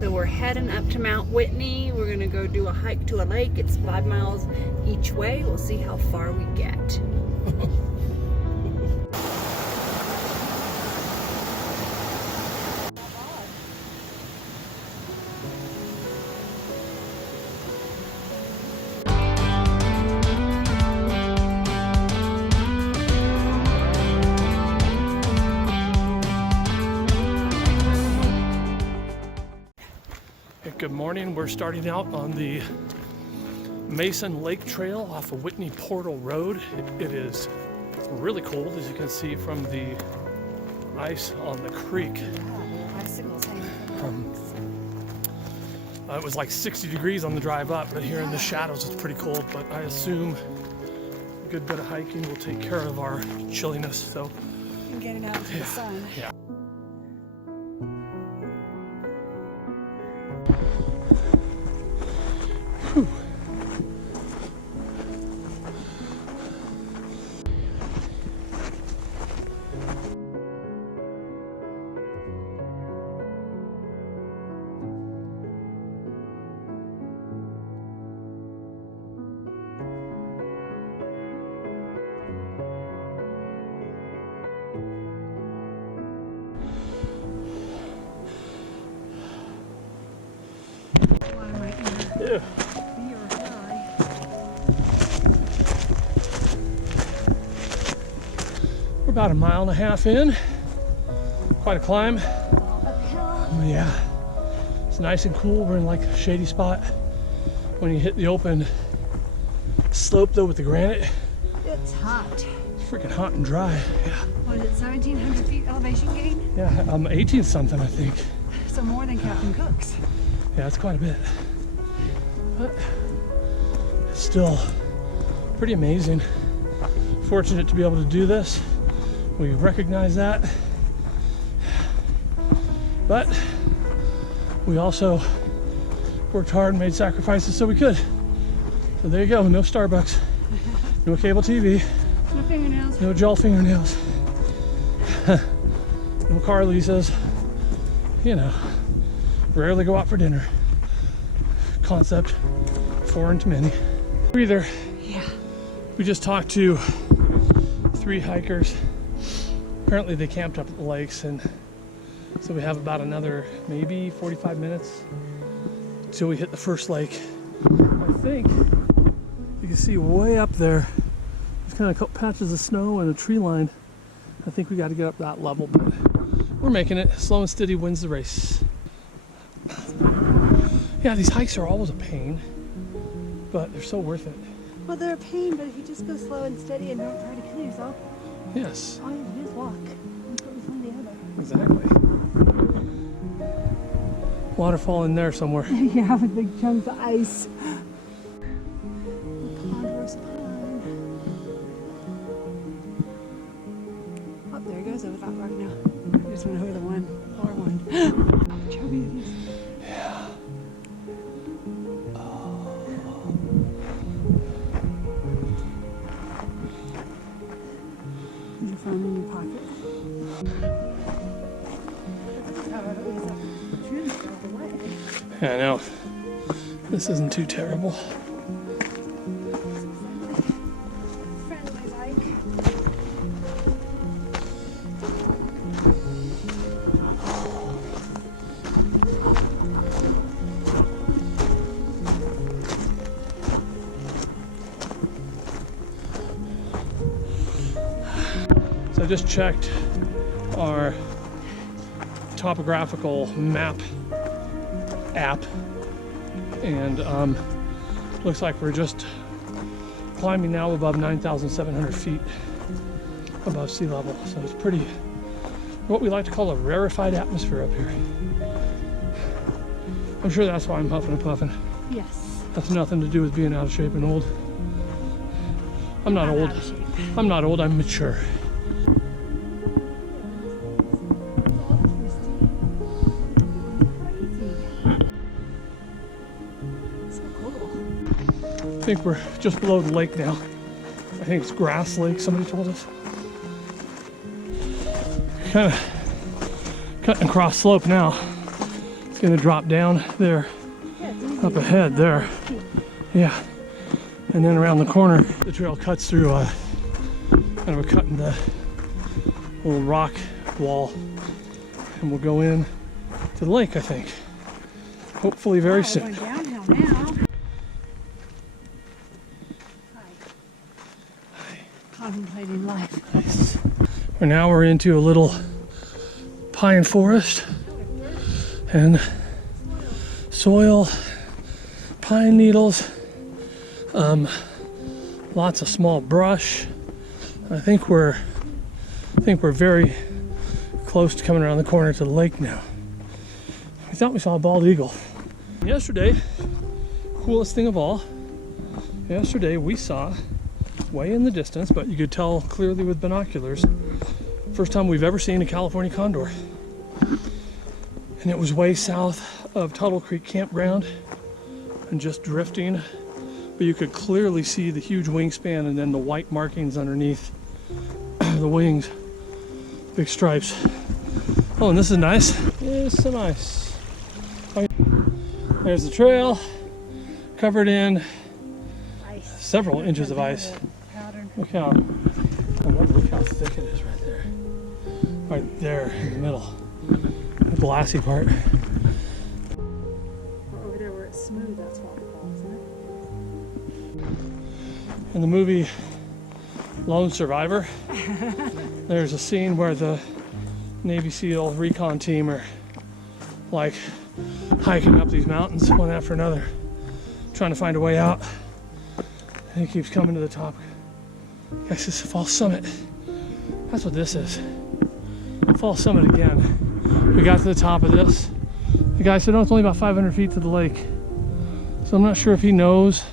So we're heading up to Mount Whitney. We're gonna go do a hike to a lake. It's 5 miles each way. We'll see how far we get. Good morning. We're starting out on the Meysan Lake Trail off of Whitney Portal Road. It is really cold, as you can see from the ice on the creek. It was like 60 degrees on the drive up, but here in the shadows it's pretty cold. But I assume a good bit of hiking will take care of our chilliness. So And getting out into the sun. Yeah. Whew. Yeah. We're about 1.5 miles in. Quite a climb. Yeah. It's nice and cool. We're in like a shady spot. When you hit the open slope though with the granite, It's hot. it's freaking hot and dry. Yeah. What is it, 1,700 feet elevation gain? Yeah, 18 something I think. So more than Captain Cook's. Yeah, it's quite a bit. But it's still pretty amazing. Fortunate to be able to do this. We recognize that. But we also worked hard and made sacrifices so we could. So there you go, no Starbucks, no cable TV, No fingernails. no gel fingernails, no car leases, you know, rarely go out for dinner. Concept foreign to many. Breather. Yeah. We just talked to 3 hikers. Apparently they camped up at the lakes, and so we have about another maybe 45 minutes till we hit the first lake. I think you can see way up there, there's kind of patches of snow and a tree line. I think we got to get up that level, but we're making it. Slow and steady wins the race. Yeah, these hikes are always a pain, but they're so worth it. Well, they're a pain, but if you just go slow and steady and don't try to kill yourself, Yes, all you have to do is walk. One foot in front of the exactly. Waterfall in there somewhere. other. Yeah, with big chunks of ice. Ponderous pine. Oh, there he goes over that rock now. I just went over the one, or one. How chubby it is. Yeah. Is your phone in your pocket? Yeah, I know. This isn't too terrible. Friendly like. So I just checked our topographical map app, and looks like we're just climbing now above 9,700 feet above sea level. So it's pretty, what we like to call a rarefied atmosphere up here. I'm sure that's why I'm huffing and puffing. Yes. That's nothing to do with being out of shape and old. I'm not old. Out of shape. I'm not old, I'm mature. I think we're just below the lake now. I think it's Grass Lake, somebody told us. Kind of cutting across slope now. gonna drop down there, up ahead there. Yeah. And then around the corner, the trail cuts through kind of a cut in the little rock wall. And we'll go in to the lake, I think. Hopefully very soon. We're going downhill now. Hi. Contemplating life. Nice. Now we're into a little pine forest and soil, pine needles, lots of small brush. I think we're very close to coming around the corner to the lake now. We thought we saw a bald eagle. Yesterday, coolest thing of all, yesterday we saw way in the distance, but you could tell clearly with binoculars, first time we've ever seen a California condor. And it was way south of Tuttle Creek Campground and just drifting, but you could clearly see the huge wingspan and then the white markings underneath the wings, big stripes. Oh, and this is nice. It's so nice. There's the trail, covered in several inches of ice. Look how thick it is right there. Right there in the middle. The glassy part. Over there where it's smooth, that's waterfall, isn't it? In the movie Lone Survivor, there's a scene where the Navy SEAL recon team are like hiking up these mountains one after another, trying to find a way out. And he keeps coming to the top. This is False Summit. That's what this is. False Summit again. We got to the top of this. The guy said, oh, it's only about 500 feet to the lake. So I'm not sure if he knows.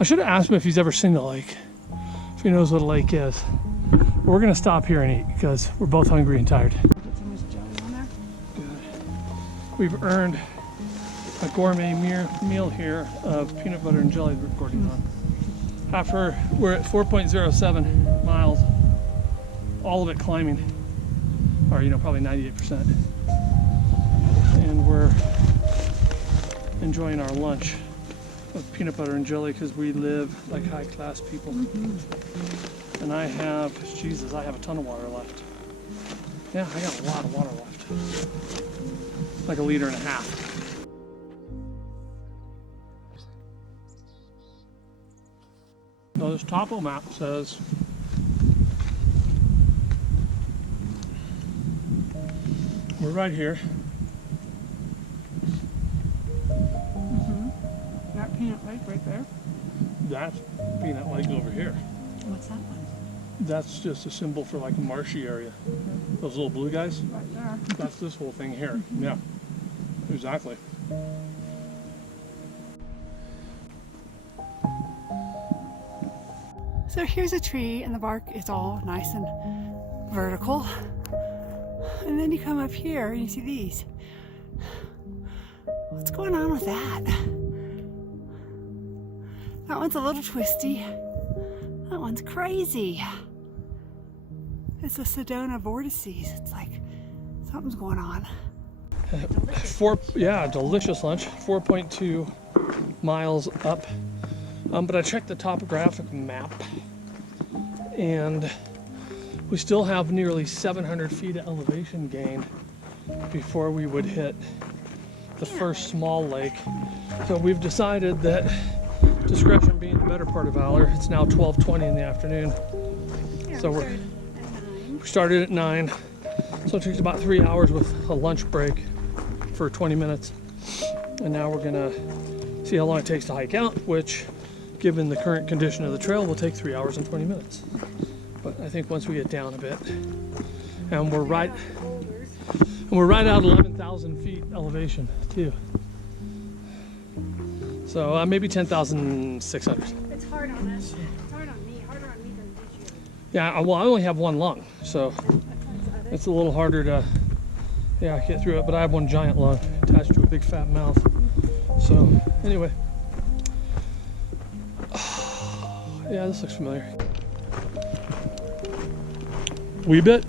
I should have asked him if he's ever seen the lake, if he knows what a lake is. But we're gonna stop here and eat because we're both hungry and tired. Get some of this jelly on there. Good. We've earned a gourmet meal here of peanut butter and jelly we're recording on. After we're at 4.07 miles, all of it climbing, or probably 98%. And we're enjoying our lunch of peanut butter and jelly because we live like high class people. And I have a ton of water left. Yeah, I got a lot of water left. Like 1.5 liters. So this topo map says we're right here. That Peanut Lake right there. That's Peanut Lake over here. What's that one? That's just a symbol for like a marshy area. Those little blue guys. Right there. That's this whole thing here. Yeah, exactly. So here's a tree and the bark is all nice and vertical. And then you come up here and you see these. What's going on with that? That one's a little twisty. That one's crazy. It's the Sedona Vortices. It's like something's going on. Delicious lunch. 4.2 miles up. But I checked the topographic map and we still have nearly 700 feet of elevation gain before we would hit the first small lake. So we've decided that discretion being the better part of valor, it's now 12:20 in the afternoon. Yeah, So we started at 9. So it takes about 3 hours with a lunch break for 20 minutes. And now we're gonna see how long it takes to hike out, which given the current condition of the trail will take 3 hours and 20 minutes. But I think once we get down a bit, and we're right at 11,000 feet elevation too. So maybe 10,600. It's hard on us. It's hard on me. Harder on me than it is you. Yeah, well, I only have one lung, so it's a little harder to get through it. But I have one giant lung attached to a big fat mouth. So anyway, yeah, this looks familiar. Wee bit.